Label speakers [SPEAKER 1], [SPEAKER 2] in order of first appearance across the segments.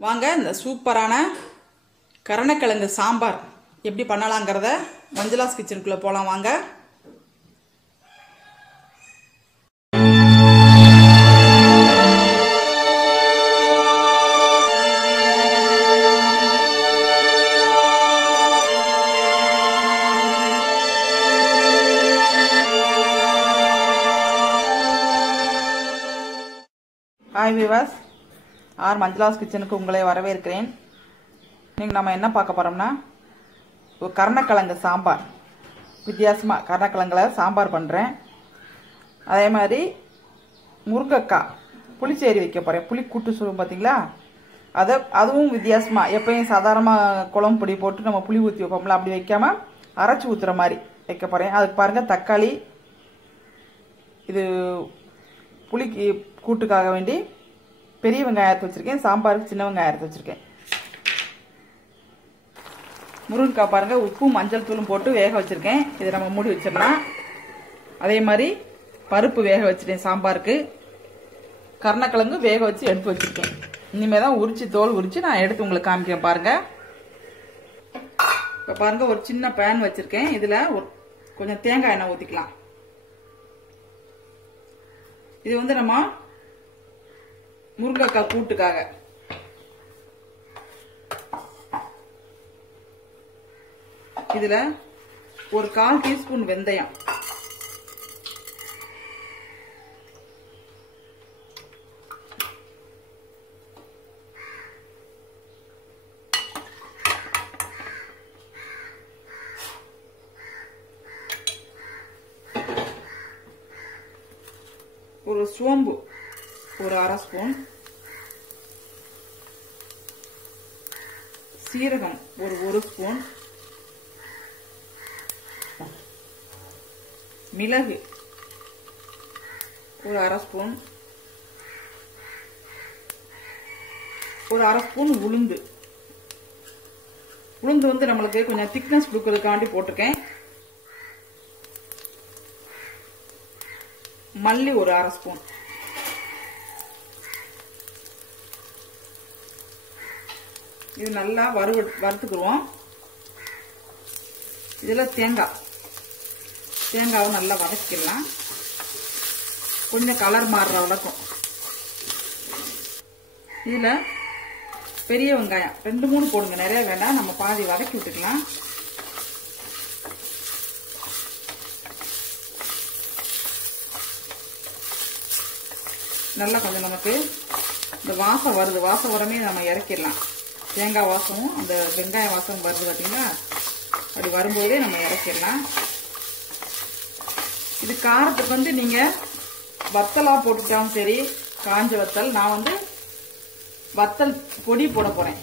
[SPEAKER 1] வாங்க இந்த சூப்பரான கருணக்கிழங்கு சாம்பார். எப்படி பண்ணலாங்கிறத மஞ்சளாஸ் கிச்சனுக்குள்ளே போகலாம் வாங்க. ஹாய் விவாஸ் ஆர். மஞ்சளாஸ் கிச்சனுக்கு உங்களை வரவேற்கிறேன். நீங்கள் நம்ம என்ன பார்க்க போகிறோம்னா ஒரு கருணக்கிழங்கு சாம்பார். வித்தியாசமாக கருணக்கிழங்குல சாம்பார் பண்ணுறேன் அதே மாதிரி முருங்கைக்காய் புளிச்சேரி வைக்க போகிறேன் புளி கூட்டு சொல்லுவோம் பார்த்தீங்களா அதை அதுவும் வித்தியாசமாக எப்பயும் சாதாரணமாக குழம்பு பொடி போட்டு நம்ம புளி ஊற்றி வைப்போம்ல அப்படி வைக்காமல் அரைச்சி ஊற்றுற மாதிரி வைக்க போகிறேன் அதுக்கு பாருங்கள் தக்காளி இது புளிக்கு கூட்டுக்காக வேண்டி பெரிய வெங்காயம் எடுத்து வச்சுருக்கேன் சாம்பாருக்கு சின்ன வெங்காயம் எடுத்து வச்சுருக்கேன். முருங்கைக்காய் பாருங்கள் உப்பு மஞ்சள் தூளும் போட்டு வேக வச்சுருக்கேன். இதை நம்ம மூடி வச்சிடலாம். அதே மாதிரி பருப்பு வேக வச்சுட்டேன் சாம்பாருக்கு. கருணக்கிழங்கு வேக வச்சு எடுத்து வச்சுருக்கேன். இனிமேல் தான் உரிச்சு தோல் உரிச்சு நான் எடுத்து உங்களுக்கு காமிக்கிறேன் பாருங்கள் இப்போ பாருங்கள் ஒரு சின்ன பேன் வச்சுருக்கேன். இதில் ஒரு கொஞ்சம் தேங்காய் எண்ணெய் ஊற்றிக்கலாம் இது வந்து நம்ம முருங்கைக்காய் கூட்டுக்காக. இதுல ஒரு கால் டீஸ்பூன் வெந்தயம். ஒரு சோம்பு. ஒரு அரை ஸ்பூன். சீரகம் ஒரு ஒரு ஸ்பூன். மிளகு ஒரு அரை ஸ்பூன். ஒரு அரை ஸ்பூன் உளுந்து. உளுந்து வந்து நம்மளுக்கு கொஞ்சம் திக்னஸ் கொடுக்கறதுக்காண்டி போட்டிருக்கேன். மல்லி ஒரு அரை ஸ்பூன். இது நல்லா வறு வறுத்துக்குருவோம் இதில் தேங்காய் தேங்காவும் நல்லா வதக்கிடலாம். கொஞ்சம் கலர் மாறுற வளர்க்கும் இதில் பெரிய வெங்காயம். ரெண்டு மூணு போடுங்க. நிறைய வேண்டாம். நம்ம பாதி வதக்கி விட்டுக்கலாம். நல்லா கொஞ்சம் நமக்கு இந்த வாசம் வருது. வாசம் உரமே நம்ம இறக்கிடலாம். தேங்காய் வாசமும் அந்த வெங்காய வாசம் வருது பார்த்தீங்களா அப்படி வரும்போதே நம்ம இறக்கிடலாம். இது காரத்துக்கு வந்து நீங்கள் வத்தலாக போட்டுட்டாலும் சரி காஞ்ச வத்தல் நான் வந்து வத்தல் பொடி போட போகிறேன்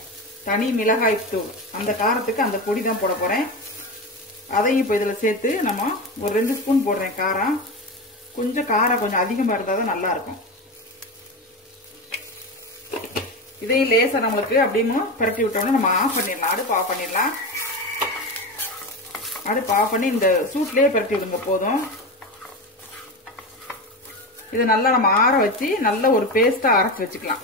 [SPEAKER 1] தனி மிளகாய் தூள். அந்த காரத்துக்கு அந்த பொடி தான் போட போகிறேன் அதையும் இப்போ இதில் சேர்த்து நம்ம ஒரு ரெண்டு ஸ்பூன் போடுறேன் காரம். கொஞ்சம் காரம் கொஞ்சம் அதிகமாக இருந்தால் தான் நல்லா இருக்கும் இதையும் லேசாக நம்மளுக்கு அப்படின்னு பரட்டி விட்டோம்னா நம்ம ஆஃப் பண்ணிடலாம். அடுப்பு ஆஃப் பண்ணிடலாம். அடுப்பு ஆஃப் பண்ணி இந்த சூட்லேயே பரட்டி விடுங்க போதும். இதை நல்லா நம்ம ஆற வச்சு நல்ல ஒரு பேஸ்ட்டாக அரைச்சி வச்சுக்கலாம்.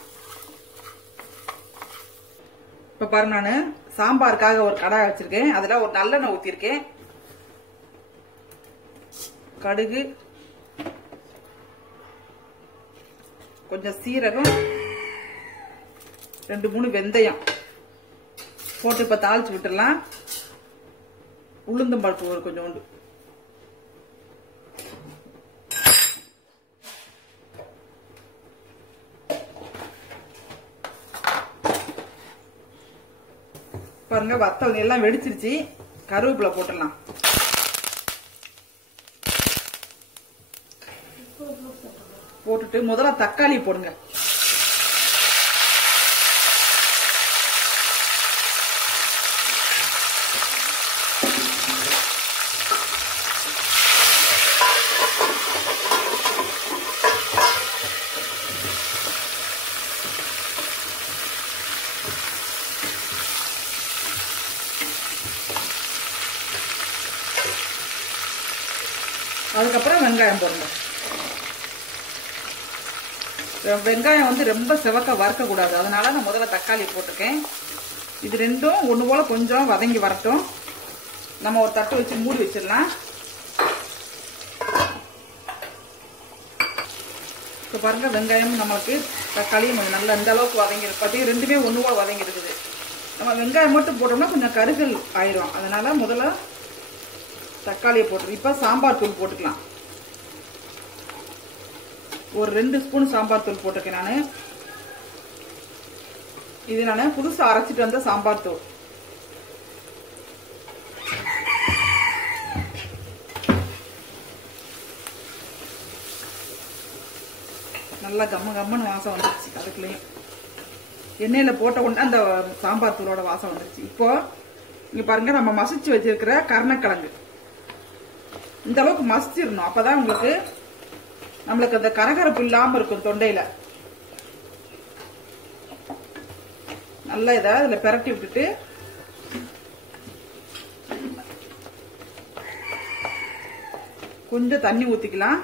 [SPEAKER 1] இப்போ பாருங்க நான் சாம்பாருக்காக ஒரு கடாய் வச்சிருக்கேன். அதில் ஒரு நல்லெண்ணெய் ஊற்றிருக்கேன் கடுகு கொஞ்சம் சீரகம் ரெண்டு மூணு வெந்தயம். போட்டு இப்போ தாளிச்சு விட்டுடலாம் உளுந்தம் பருப்பு ஒரு கொஞ்சோண்டு. பாருங்க வத்தல் எல்லாம் வெடிச்சிருச்சு. கருவேப்பிலை போட்டுடலாம். போட்டுட்டு முதல்ல தக்காளி போடுங்க. அதுக்கப்புறம் வெங்காயம் போடணும். வெங்காயம் வந்து ரொம்ப சிவக்க வறுக்கக்கூடாது. அதனால நான் முதல்ல தக்காளி போட்டிருக்கேன். இது ரெண்டும் ஒன்று போல் கொஞ்சம் வதங்கி வரட்டும். நம்ம ஒரு தட்டு வச்சு மூடி வச்சிடலாம். இப்போ பாருங்க வெங்காயம் நம்மளுக்கு தக்காளியும் கொஞ்சம் நல்லா இந்த அளவுக்கு வதங்கிருக்கு பார்த்தீங்க ரெண்டுமே ஒன்று போல் வதங்கி இருக்குது. நம்ம வெங்காயம் மட்டும் போட்டோம்னா கொஞ்சம் கருகல் ஆயிரும். அதனால முதல்ல தக்காளியை போட்டு இப்போ சாம்பார் தூள் போட்டுக்கலாம். ஒரு ரெண்டு ஸ்பூன் சாம்பார் தூள் போட்டிருக்கேன் நான். இது நான் புதுசாக அரைச்சிட்டு வந்த சாம்பார் தூள். நல்லா கம்ம கம்மன்னு வாசம் வந்துருச்சு அதுக்குள்ளேயும் எண்ணெயில் போட்ட உடனே அந்த சாம்பார் தூளோட வாசம் வந்துருச்சு. இப்போ இங்கே பாருங்க நம்ம மசிச்சு வச்சிருக்கிற கருணக்கிழங்கு. இந்த அளவுக்கு மசிச்சிடணும். அப்பதான் உங்களுக்கு நம்மளுக்கு அந்த கரகரப்பு இல்லாம இருக்கும் தொண்டையில. நல்லா இதை இதுல பிரட்டி விட்டுட்டு கொஞ்சம் தண்ணி ஊத்திக்கலாம்.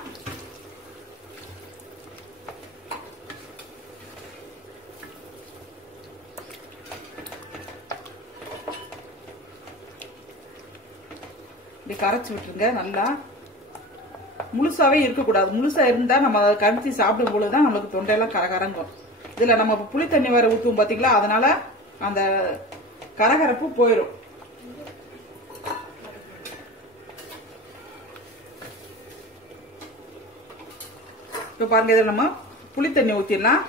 [SPEAKER 1] கரைச்சி விட்டுருங்க நல்லா முழுசாவே இருக்கக்கூடாது. முழுசா இருந்தா நம்ம அதை கரைச்சி சாப்பிடும் பொழுதுதான் நம்மளுக்கு தொண்டையெல்லாம் கரகரங்கும். இதுல நம்ம புளி தண்ணி வேற ஊத்துவோம் பாத்தீங்களா? அதனால அந்த கரகரப்பு போயிடும் இப்ப பாருங்க இதில் நம்ம புளி தண்ணி ஊத்திடலாம்.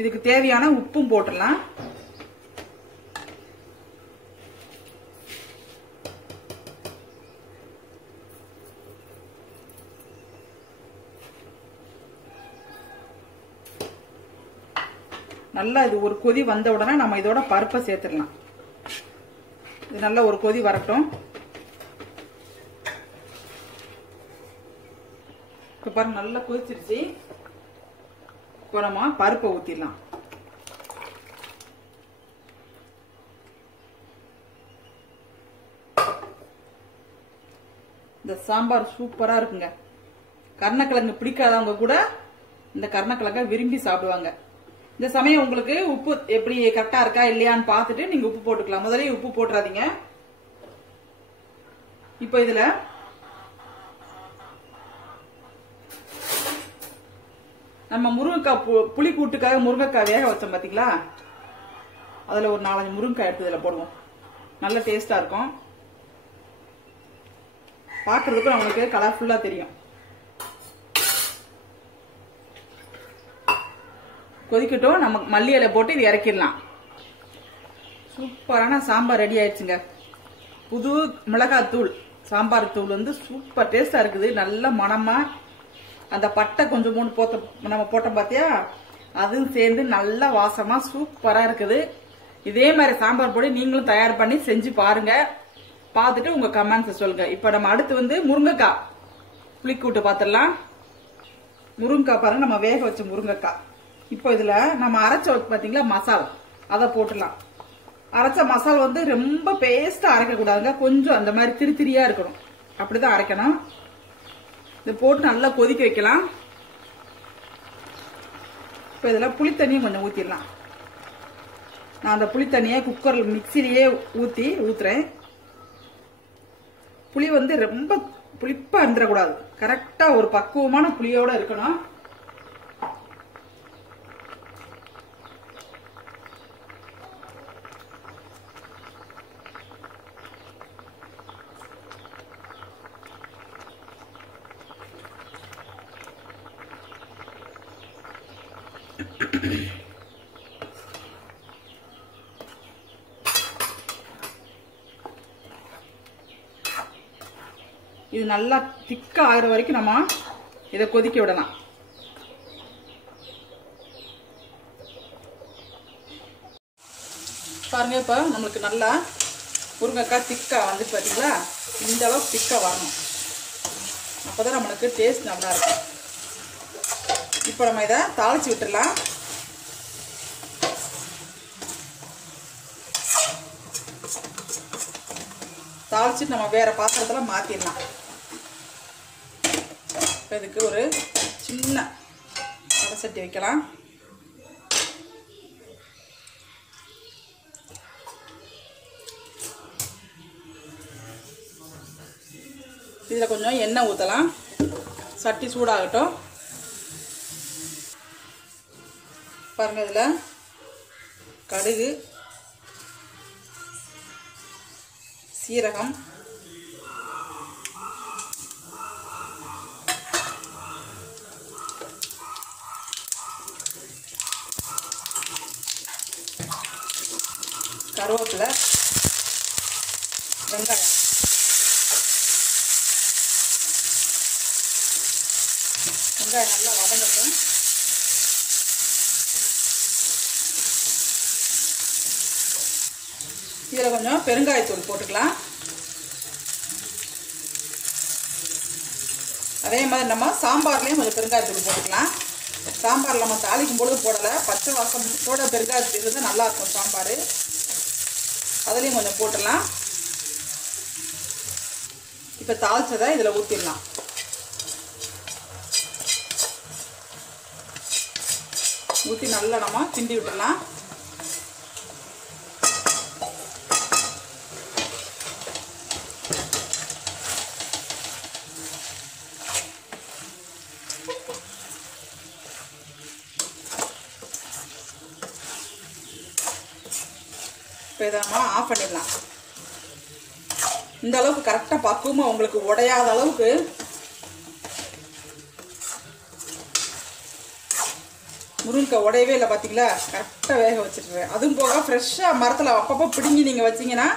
[SPEAKER 1] இதுக்கு தேவையான உப்பும் போட்டுடலாம். நல்லா இது ஒரு கொதி வந்த உடனே நம்ம இதோட பருப்பை சேர்த்துடலாம். இது நல்லா ஒரு கொதி வரட்டும். இப்ப பாருங்க நல்லா கொதிச்சிருச்சு. இப்போ நம்ம பருப்பை ஊத்திடலாம். இந்த சாம்பார் சூப்பரா இருக்குங்க. கருணக்கிழங்கு பிடிக்காதவங்க கூட இந்த கருணக்கிழங்க விரும்பி சாப்பிடுவாங்க. இந்த சமயம் உங்களுக்கு உப்பு எப்படி கரெக்டா இருக்கா இல்லையான்னு பார்த்துட்டு நீங்க உப்பு போட்டுக்கலாம். முதல்ல உப்பு போட்டுறாதீங்க. இப்போ இதுல நம்ம முருங்கைக்காய் பு- புளி கூட்டுக்காக முருங்கைக்காய் வேக வச்சோம் பாத்தீங்களா? அதுல ஒரு நாலஞ்சு முருங்கைக்காய் எடுத்து இதுல போடுவோம். நல்ல டேஸ்டா இருக்கும். பாக்குறதுக்கும் நம்மளுக்கு கலர்ஃபுல்லா தெரியும். கொதிக்கட்டும். நம்ம மல்லி இலை போட்டு இது இறக்கிடலாம். சூப்பரான சாம்பார் ரெடி ஆயிடுச்சுங்க. புது மிளகாய் தூள் சாம்பார் தூள் வந்து சூப்பர் டேஸ்டா இருக்குது. நல்ல மனமா அந்த பட்டை கொஞ்சம் மூணு போட்ட நம்ம போட்டோம் பாத்தியா? அதுவும் சேர்ந்து நல்ல வாசமா சூப்பரா இருக்குது. இதே மாதிரி சாம்பார் பொடி நீங்களும் தயார் பண்ணி செஞ்சு பாருங்க. பார்த்துட்டு உங்க கமெண்ட்ஸ் சொல்லுங்க. இப்ப நம்ம அடுத்து வந்து முருங்கைக்காய். புளிக்கூட்டு பார்த்துடலாம் முருங்கைக்காய் பாருங்க நம்ம வேக வச்ச முருங்கைக்காய். இப்போ இதுல நம்ம அரைச்ச பாத்தீங்களா மசால். அதை போட்டுடலாம். அரைச்ச மசால் வந்து ரொம்ப பேஸ்டா அரைக்க கூடாதுங்க கொஞ்சம் அந்த மாதிரி திரி திரியா இருக்கணும். அப்படிதான் அரைக்கணும். இதை போட்டு நல்லா கொதிக்க வைக்கலாம். இப்போ இதெல்லாம் புளித்தண்ணியும் கொஞ்சம் ஊற்றிடலாம் நான் அந்த புளித்தண்ணியை குக்கரில் மிக்சிலேயே ஊற்றி ஊற்றுறேன் புளி வந்து ரொம்ப புளிப்பாக இருந்துடக்கூடாது. கரெக்டாக ஒரு பக்குவமான புளியோடு இருக்கணும். இது நல்லா திக்க ஆகிற வரைக்கும் நம்ம இதை கொதிக்க விடலாம். பாருங்க இப்போ நம்மளுக்கு நல்லா முருங்கைக்காய் திக்கா வந்து பார்த்தீங்களா இந்த அளவுக்கு திக்கா வரணும். அப்பதான் நம்மளுக்கு டேஸ்ட் நல்லா இருக்கும். இப்போ நம்ம இதை தாளிச்சு விட்டுடலாம் தாளிச்சுட்டு நம்ம வேறு பாத்திரத்தில் மாற்றிடலாம் இப்போ இதுக்கு ஒரு சின்ன வடை சட்டி வைக்கலாம். இதில் கொஞ்சம் எண்ணெய் ஊற்றலாம் சட்டி சூடாகட்டும். பாருங்கள் இதில் கடுகு சீரகம். கருவேப்பிலை வெங்காயம் வெங்காயம் நல்லா வதங்கட்டும் இதில் கொஞ்சம் பெருங்காயத்தூள் போட்டுக்கலாம். அதே மாதிரி நம்ம சாம்பார்லேயும் கொஞ்சம் பெருங்காயத்தூள் போட்டுக்கலாம். சாம்பார் நம்ம தாளிக்கும் பொழுது போடலை. பச்சை வாசத்தோட பெருங்காயத்தூள் இருந்தால் நல்லாயிருக்கும் சாம்பார். அதுலேயும் கொஞ்சம் போட்டுடலாம். இப்போ தாளிச்சதை இதில் ஊற்றிடலாம் ஊற்றி நல்லா நம்ம கிண்டி விட்டுடலாம். இப்போ இதை நம்ம ஆஃப் பண்ணிடலாம். இந்த அளவுக்கு கரெக்டாக பக்குவமாக உங்களுக்கு உடையாத அளவுக்கு. முருங்கைக்காய் உடையவே இல்லை பார்த்தீங்களா? கரெக்டாக வேக வச்சுருக்கேன் அதுவும் போக ஃப்ரெஷ்ஷாக மரத்தில் அப்பப்போ பிடுங்கி நீங்கள் வச்சிங்கன்னா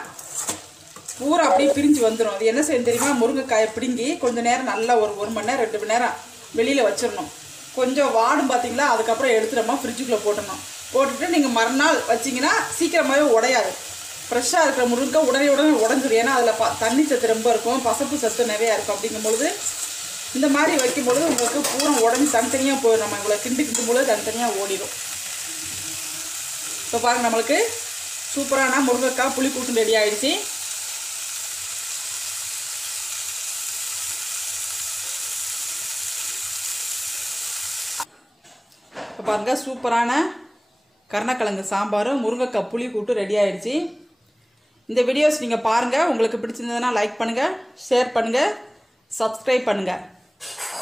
[SPEAKER 1] பூரா அப்படியே பிரிஞ்சு வந்துடும் அது என்ன செய்யணும் தெரியுமா? முருங்கைக்காயை பிடுங்கி கொஞ்சம் நேரம் நல்லா ஒரு ஒரு மணி நேரம் ரெண்டு மணி நேரம் வெளியில் வச்சிடணும். கொஞ்சம் வாடும் பார்த்தீங்களா? அதுக்கப்புறம் எடுத்து ஃப்ரிட்ஜுக்குள்ளே போட்டணும் போட்டுட்டு நீங்கள் மறுநாள் வச்சிங்கன்னா சீக்கிரமாகவே உடையாது. ஃப்ரெஷ்ஷாக இருக்கிற முருங்கை உடனே உடனே உடஞ்சிடும் ஏன்னா அதில் ப தண்ணி சத்து ரொம்ப இருக்கும் பசப்பு சத்து நிறையா இருக்கும் அப்படிங்கும் பொழுது இந்த மாதிரி வைக்கும் பொழுது உங்களுக்கு பூரா உடஞ்சி தனித்தனியாக போயிடும். நம்ம இவ்வளோ கிண்டு கிண்டும் பொழுது தனித்தனியாக ஓடிடும். இப்போ பாருங்கள் நம்மளுக்கு சூப்பரான முருங்கைக்காய் புளி கூட்டு ரெடி ஆகிடுச்சி இப்போ பாருங்கள் சூப்பரான கருணக்கிழங்கு சாம்பாரும் முருங்கைக்காய் புளி கூட்டு ரெடி ஆகிடுச்சு இந்த வீடியோஸ் நீங்கள் பாருங்கள் உங்களுக்கு பிடிச்சிருந்ததுன்னா லைக் பண்ணுங்கள் ஷேர் பண்ணுங்கள் சப்ஸ்கிரைப் பண்ணுங்கள்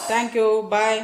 [SPEAKER 1] தேங்க்யூ பாய்